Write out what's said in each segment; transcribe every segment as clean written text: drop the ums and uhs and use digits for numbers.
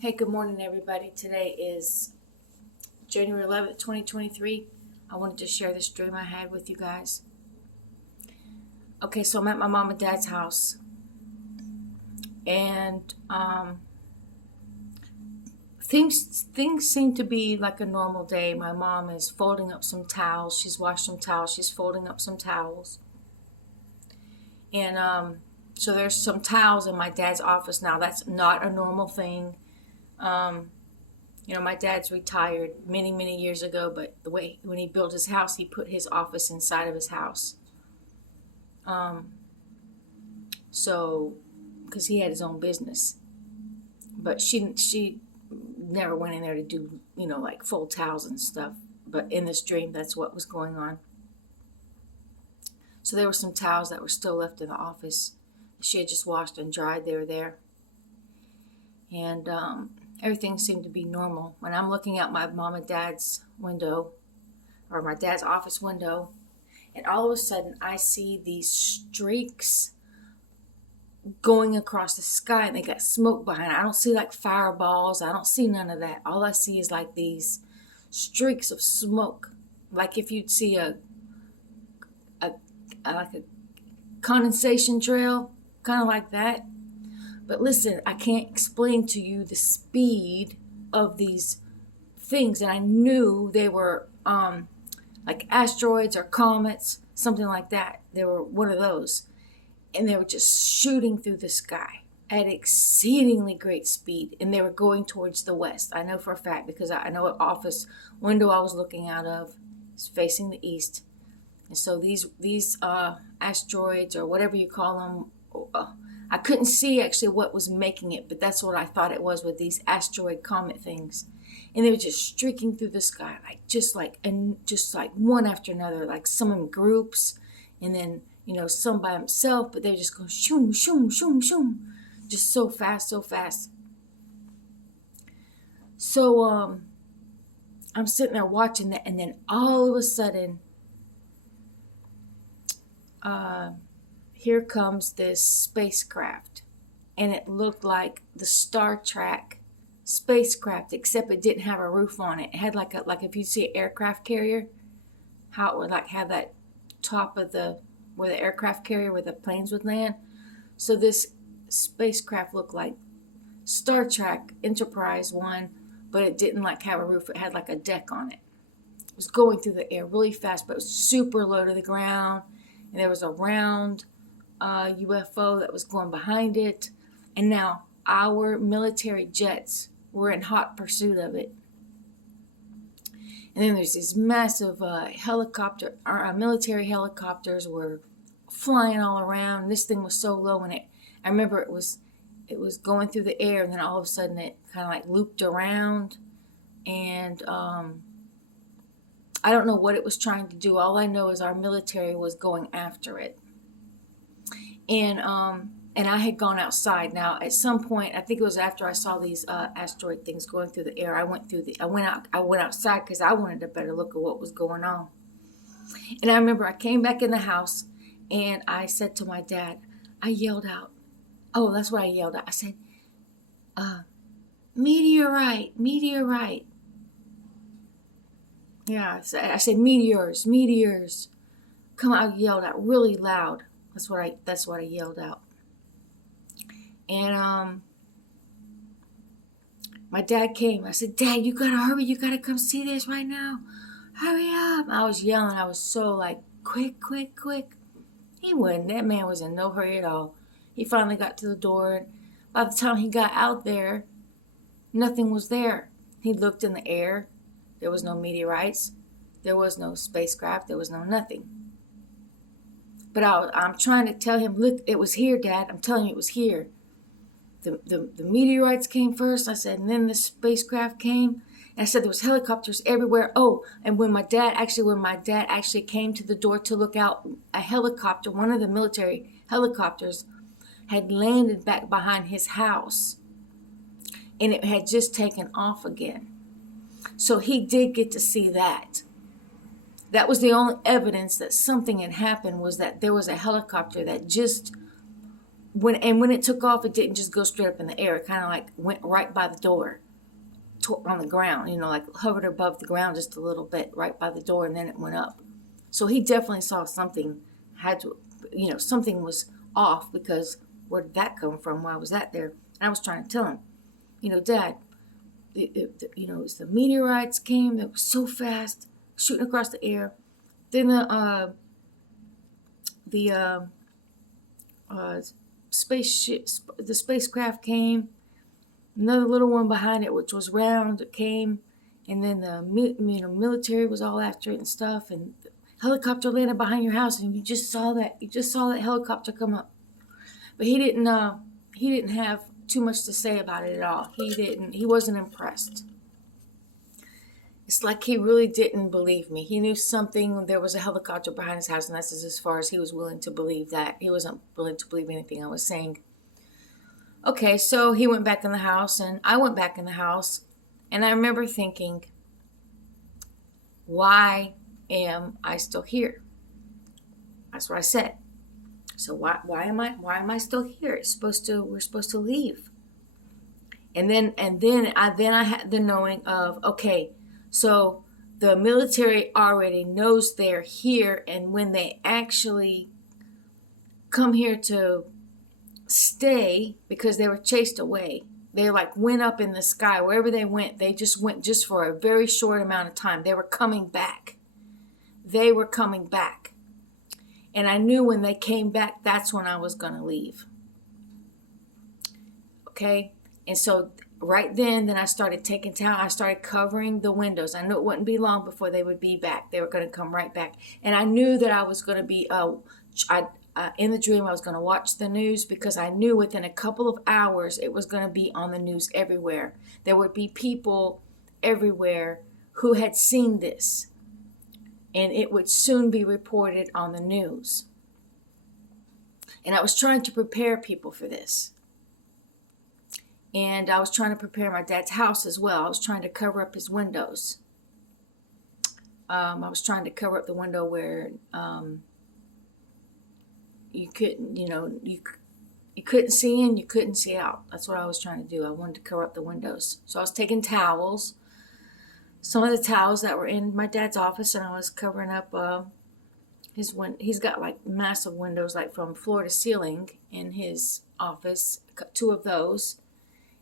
Hey, good morning, everybody. Today is January 11th, 2023. I wanted to share this dream I had with you guys. Okay, so I'm at my mom and dad's house, and things seem to be like a normal day. My mom is folding up some towels. She's washed some towels. She's folding up some towels, and so there's some towels in my dad's office now. That's not a normal thing. My dad's retired many, many years ago, but the way when he built his house, he put his office inside of his house. So, because he had his own business, but she never went in there to do, like fold towels and stuff. But in this dream, that's what was going on. So there were some towels that were still left in the office. She had just washed and dried. They were there. And everything seemed to be normal. When I'm looking out my mom and dad's window, or my dad's office window, and all of a sudden I see these streaks going across the sky, and they got smoke behind it. I don't see like fireballs. I don't see none of that. All I see is like these streaks of smoke, like if you'd see a condensation trail, kind of like that. But listen, I can't explain to you the speed of these things. And I knew they were like asteroids or comets, something like that. They were one of those. And they were just shooting through the sky at exceedingly great speed. And they were going towards the west. I know for a fact because I know what office window I was looking out of is facing the east. And so these asteroids, or whatever you call them, I couldn't see actually what was making it, but that's what I thought it was with these asteroid comet things. And they were just streaking through the sky, just like one after another, like some in groups, and then, some by himself, but they were just going shoom, shoom, shoom, shoom, just so fast, so fast. So I'm sitting there watching that, and then all of a sudden, here comes this spacecraft, and it looked like the Star Trek spacecraft, except it didn't have a roof on it. It had like if you see an aircraft carrier, how it would like have that top of where the aircraft carrier, where the planes would land. So this spacecraft looked like Star Trek Enterprise one, but it didn't like have a roof. It had like a deck on it. It was going through the air really fast, but it was super low to the ground, and there was a round UFO that was going behind it, and now our military jets were in hot pursuit of it. And then there's these massive military helicopters were flying all around. This thing was so low, and I remember it was going through the air, and then all of a sudden it kind of like looped around, and I don't know what it was trying to do. All I know is our military was going after it. And I had gone outside. Now, at some point, I think it was after I saw these asteroid things going through the air, I went outside because I wanted a better look at what was going on. And I remember I came back in the house, and I said to my dad, I yelled out. Oh, that's what I yelled out. I said, meteorite, meteorite. Yeah, I said meteors, meteors. Come on, I yelled out really loud. That's what I yelled out. And my dad came. I said, Dad, you gotta hurry. You gotta come see this right now. Hurry up. I was yelling. I was so like, quick, quick, quick. He wouldn't. That man was in no hurry at all. He finally got to the door. And by the time he got out there, nothing was there. He looked in the air. There was no meteorites. There was no spacecraft. There was no nothing. But I'm trying to tell him, look, it was here, Dad. I'm telling you, it was here. The meteorites came first, I said, and then the spacecraft came. And I said there was helicopters everywhere. Oh, and when my dad actually came to the door to look out, a helicopter, one of the military helicopters, had landed back behind his house. And it had just taken off again. So he did get to see that. That was the only evidence that something had happened, was that there was a helicopter that just when it took off, it didn't just go straight up in the air. It kind of like went right by the door on the ground, like hovered above the ground just a little bit right by the door, and then it went up. So he definitely saw something something was off, because where did that come from? Why was that there? And I was trying to tell him, Dad, as the meteorites came, they were so fast, shooting across the air. Then the spacecraft came. Another little one behind it, which was round, came, and then the military was all after it and stuff. And the helicopter landed behind your house, and you just saw that helicopter come up. But he didn't have too much to say about it at all. He wasn't impressed. It's like he really didn't believe me. He knew there was a helicopter behind his house, and that's as far as he was willing to believe that. He wasn't willing to believe anything I was saying. Okay, so he went back in the house, and I went back in the house, and I remember thinking, why am I still here? That's what I said. So why am I still here? We're supposed to leave. And then I had the knowing of, okay, so the military already knows they're here, and when they actually come here to stay, because they were chased away, they went up in the sky. Wherever they went, they just went just for a very short amount of time. They were coming back. And I knew when they came back, that's when I was going to leave. Okay? And so right then I started taking time. I started covering the windows. I knew it wouldn't be long before they would be back. They were going to come right back. And I knew that I was going to be, in the dream, I was going to watch the news, because I knew within a couple of hours it was going to be on the news everywhere. There would be people everywhere who had seen this, and it would soon be reported on the news. And I was trying to prepare people for this. And I was trying to prepare my dad's house as well. I was trying to cover up his windows. I was trying to cover up the window where you couldn't, you couldn't see in, you couldn't see out. That's what I was trying to do. I wanted to cover up the windows. So I was taking towels, some of the towels that were in my dad's office, and I was covering up he's got massive windows, from floor to ceiling in his office, 2 of those.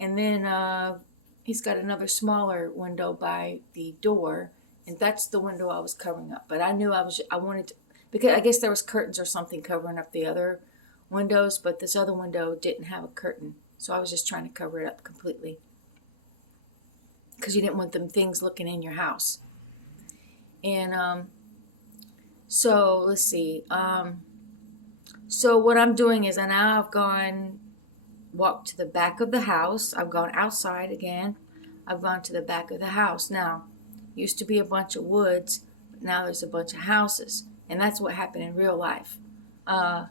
And then he's got another smaller window by the door, and that's the window I was covering up. But I knew I wanted to, because I guess there was curtains or something covering up the other windows, but this other window didn't have a curtain. So I was just trying to cover it up completely, because you didn't want them things looking in your house. And so let's see. So what I'm doing is, now I've walked to the back of the house. I've gone outside again. I've gone to the back of the house. Now, used to be a bunch of woods, but now there's a bunch of houses. And that's what happened in real life. I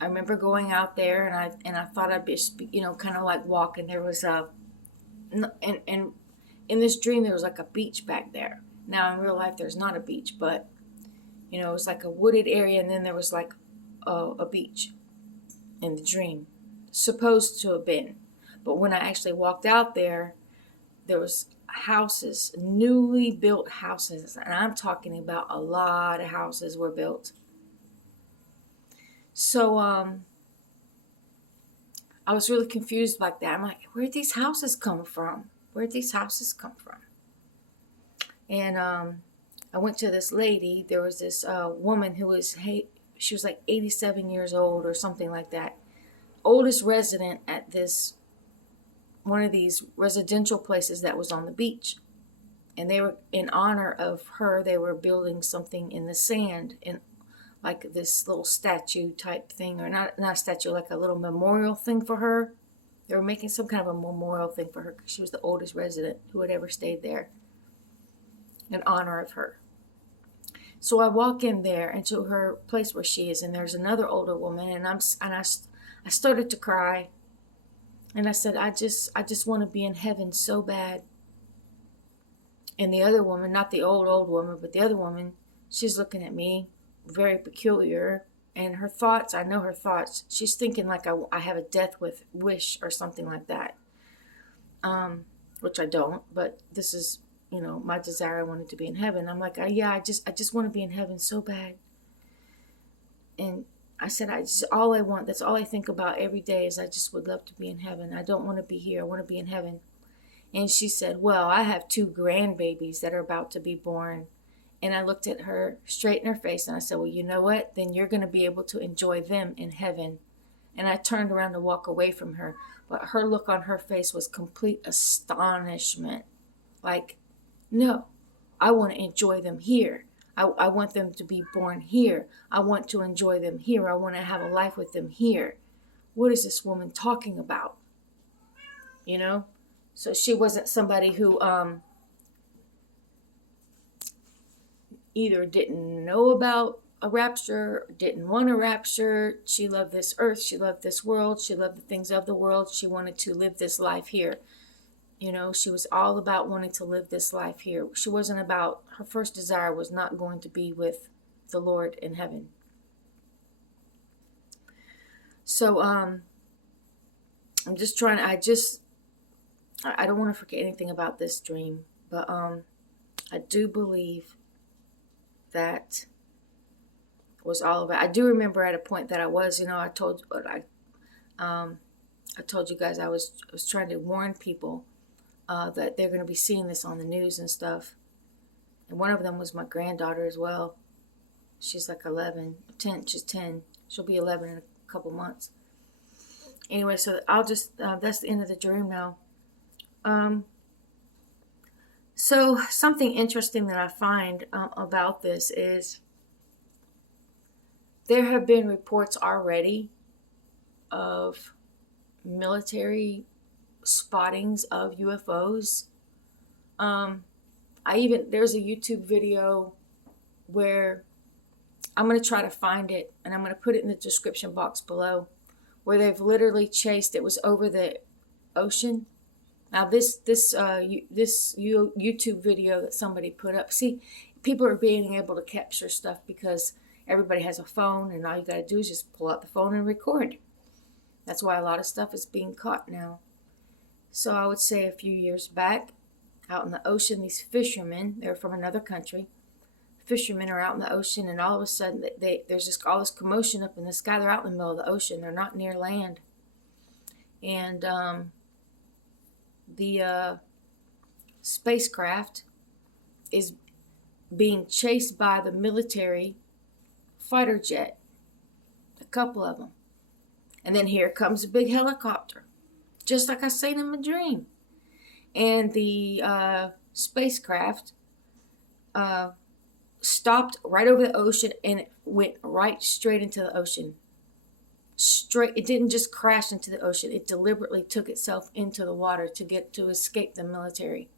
remember going out there, and I thought I'd be, kind of walking. There was and in this dream there was a beach back there. Now in real life there's not a beach, but it was a wooded area, and then there was a beach in the dream, supposed to have been. But when I actually walked out there was houses, newly built houses, and I'm talking about a lot of houses were built. So I was really confused like that. I'm like, where'd these houses come from? And I went to this lady. There was this woman who was, she was 87 years old or something like that. Oldest resident at one of these residential places that was on the beach. And they were, in honor of her, they were building something in the sand, in this little statue type thing, or not a statue, a little memorial thing for her. They were making some kind of a memorial thing for her, because she was the oldest resident who had ever stayed there, in honor of her. So I walk in there into her place where she is, and there's another older woman, and I started to cry, and I said, I just want to be in heaven so bad. And the other woman, not the old woman, but the other woman, she's looking at me very peculiar, And her thoughts, I know her thoughts. She's thinking like I have a death with wish or something like that. Which I don't, but this is, my desire. I wanted to be in heaven. I'm like, yeah, I just want to be in heaven so bad. And I said, all I want, that's all I think about every day is I just would love to be in heaven. I don't want to be here. I want to be in heaven. And she said, well, I have 2 grandbabies that are about to be born. And I looked at her straight in her face and I said, well, you know what? Then you're going to be able to enjoy them in heaven. And I turned around to walk away from her. But her look on her face was complete astonishment. Like, no, I want to enjoy them here. I want them to be born here. I want to enjoy them here. I want to have a life with them here. What is this woman talking about? So she wasn't somebody who either didn't know about a rapture, didn't want a rapture. She loved this earth. She loved this world. She loved the things of the world. She wanted to live this life here. She was all about wanting to live this life here. She wasn't about, her first desire was not going to be with the Lord in heaven. So, I'm just trying, I don't want to forget anything about this dream, but, I do believe that was all of it. I do remember at a point that I was, I told you guys I was trying to warn people that they're going to be seeing this on the news and stuff. And one of them was my granddaughter as well. She's like 10. She's 10. She'll be 11 in a couple months. Anyway, so I'll just, that's the end of the dream now. So something interesting that I find about this is there have been reports already of military spottings of UFOs. There's a YouTube video where I'm going to try to find it and I'm going to put it in the description box below, where they've literally chased, it was over the ocean. Now this YouTube video that somebody put up, see, people are being able to capture stuff because everybody has a phone and all you got to do is just pull out the phone and record. That's why a lot of stuff is being caught now. So I would say a few years back, out in the ocean, these fishermen, they're from another country. Fishermen are out in the ocean, and all of a sudden, there's just all this commotion up in the sky. They're out in the middle of the ocean. They're not near land. And the spacecraft is being chased by the military fighter jet, a couple of them. And then here comes a big helicopter, just like I seen in my dream. And the spacecraft stopped right over the ocean, and it went right straight into the ocean. Straight. It didn't just crash into the ocean. It deliberately took itself into the water to escape the military.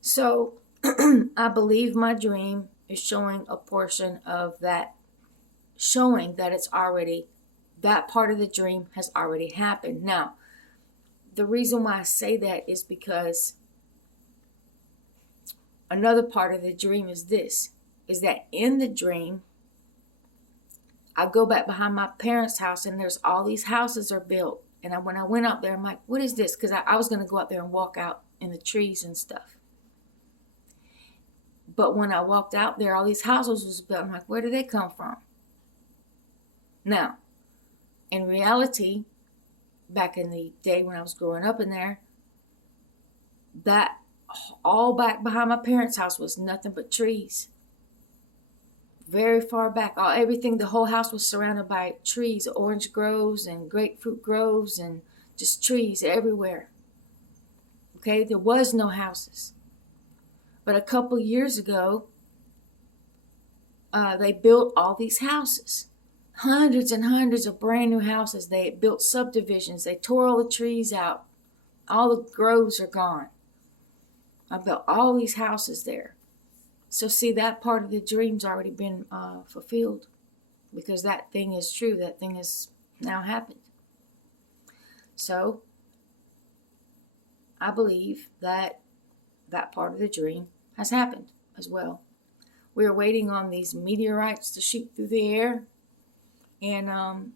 So I believe my dream is showing a portion of that, showing that that part of the dream has already happened. Now, the reason why I say that is because another part of the dream is that in the dream, I go back behind my parents' house and there's all these houses are built. And when I went out there, I'm like, what is this? Because I was going to go out there and walk out in the trees and stuff. But when I walked out there, all these houses was built. I'm like, where did they come from? Now, in reality, back in the day when I was growing up in there, that all back behind my parents' house was nothing but trees. Very far back, the whole house was surrounded by trees, orange groves and grapefruit groves and just trees everywhere. Okay, there was no houses. But a couple years ago, they built all these houses. Hundreds and hundreds of brand new houses. They built subdivisions. They tore all the trees out. All the groves are gone. I built all these houses there. So see, that part of the dream's already been fulfilled, because that thing is true. That thing has now happened. So I believe that part of the dream has happened as well. We're waiting on these meteorites to shoot through the air. And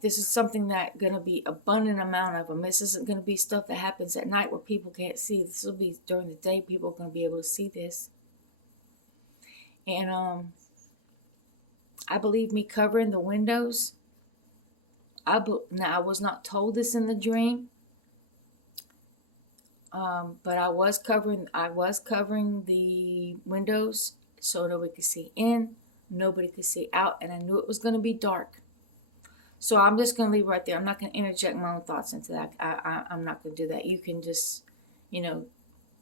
this is something that going to be abundant amount of them. This isn't going to be stuff that happens at night where people can't see. This will be during the day. People are going to be able to see this. And I believe me covering the windows. Now I was not told this in the dream, but I was covering the windows so nobody could see in, nobody could see out, and I knew it was going to be dark. So I'm just going to leave right there. I'm not going to interject my own thoughts into that. I'm not going to do that. You can just,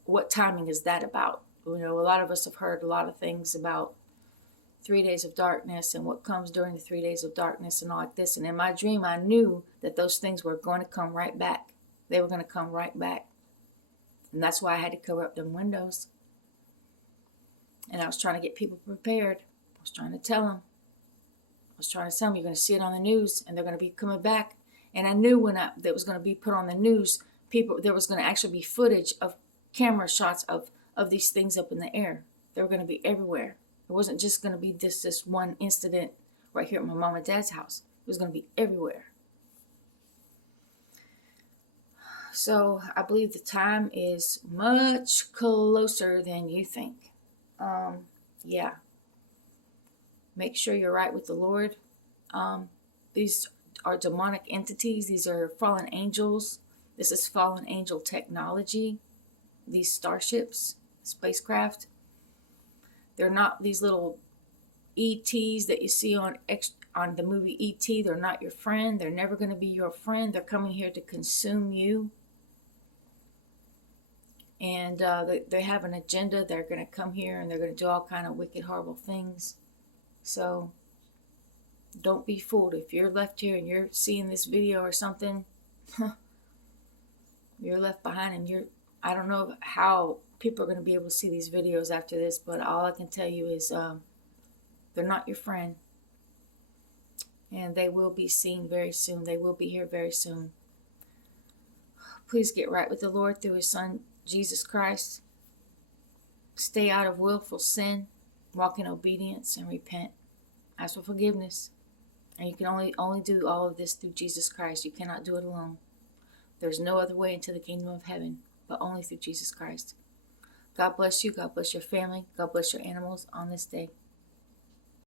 what timing is that about? A lot of us have heard a lot of things about 3 days of darkness and what comes during the 3 days of darkness and all like this. And in my dream, I knew that those things were going to come right back. They were going to come right back. And that's why I had to cover up them windows. And I was trying to get people prepared. I was trying to tell them. You're going to see it on the news and they're going to be coming back. And I knew when that was going to be put on the news, there was going to actually be footage of camera shots of these things up in the air. They were going to be everywhere. It wasn't just going to be this one incident right here at my mom and dad's house. It was going to be everywhere. So I believe the time is much closer than you think. Yeah. Make sure you're right with the Lord. These are demonic entities. These are fallen angels. This is fallen angel technology. These starships, spacecraft, they're not these little ETs that you see on the movie ET. They're not your friend. They're never going to be your friend. They're coming here to consume you. And they have an agenda. They're going to come here and they're going to do all kind of wicked, horrible things. So don't be fooled. If you're left here and you're seeing this video or something, you're left behind, and I don't know how people are going to be able to see these videos after this, but all I can tell you is they're not your friend. And they will be seen very soon. They will be here very soon. Please get right with the Lord through His Son, Jesus Christ. Stay out of willful sin. Walk in obedience and repent. Ask for forgiveness. And you can only do all of this through Jesus Christ. You cannot do it alone. There's no other way into the kingdom of heaven, but only through Jesus Christ. God bless you. God bless your family. God bless your animals on this day.